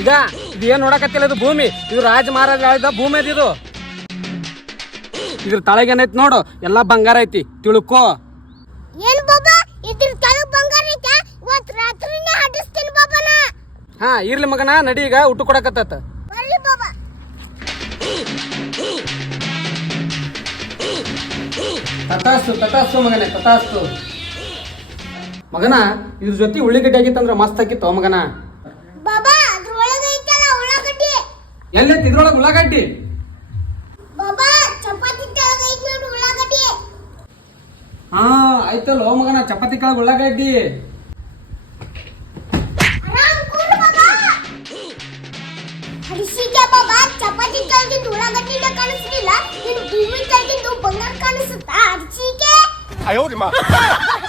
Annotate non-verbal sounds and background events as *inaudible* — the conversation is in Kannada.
ಈಗ ಇದು ಏನ್ ನೋಡಕತ್ತಿಲ್ಲ ಇದು ಭೂಮಿ. ಇದು ರಾಜ ಮಹಾರಾಜ ಆಳಿದ ಭೂಮಿ ಅದ ಇದು. ಇದ್ರ ತಳಗ ಏನೈತಿ ನೋಡು ಎಲ್ಲಾ ಬಂಗಾರ ಐತಿ ತಿಳ್ಕೋ. ಏನ್ ಬಾಬಾ? ಇದ್ರ ತಳಗ್ ಬಂಗಾರ ಐತೆ? ಇವತ್ ರಾತ್ರಿನೇ ಹಡಿಸ್ತೀನಿ ಬಾಬಾನ. ಹಾ ಇರ್ಲಿ ಮಗನ ನಡಿ ಈಗ ಊಟ ಕೊಡಕತ್ತ ಬಾಬಾ. ಮಗನೇ ತತಾಸ್ತು ಮಗನ ಇದ್ರ ಜೊತೆ ಉಳ್ಳಿಗಡ್ಡೆ ಆಗಿತ್ತಂದ್ರ ಮಸ್ತ್ ಆಗಿತ್ತು ಮಗನ. ಬಾಬಾ ಎಲ್ಲೈತಿ ಇದ್ರೊಳಗೆ ಉಳ್ಳಾಗಡ್ಡಿ. ಬಾಬಾ ಚಪಾತಿ ತೆಳಗ ಐತ್ ಉಳ್ಳಾಗಡ್ಡಿ. ಹಾ ಆಯ್ತಲ್ಲ ಮಗನ ಚಪಾತಿ ಕೆಳಗೆ ಉಳ್ಳಾಗಡ್ಡಿ. ಕೂರು ಬಾಬಾ. ಚಪಾತಿ ತೆಳಗಿಂದ ಉಳ್ಳಾಗಡ್ಡಿ ಕಾಣಿಸ್ಲಿಲ್ಲ. ನಿನ್ ಭೂಮಿ ತೆಳಗಿಂದು ಬಂಗಾರ ಕಾಣಿಸುತ್ತಾ? ಅಯ್ಯೋ *laughs*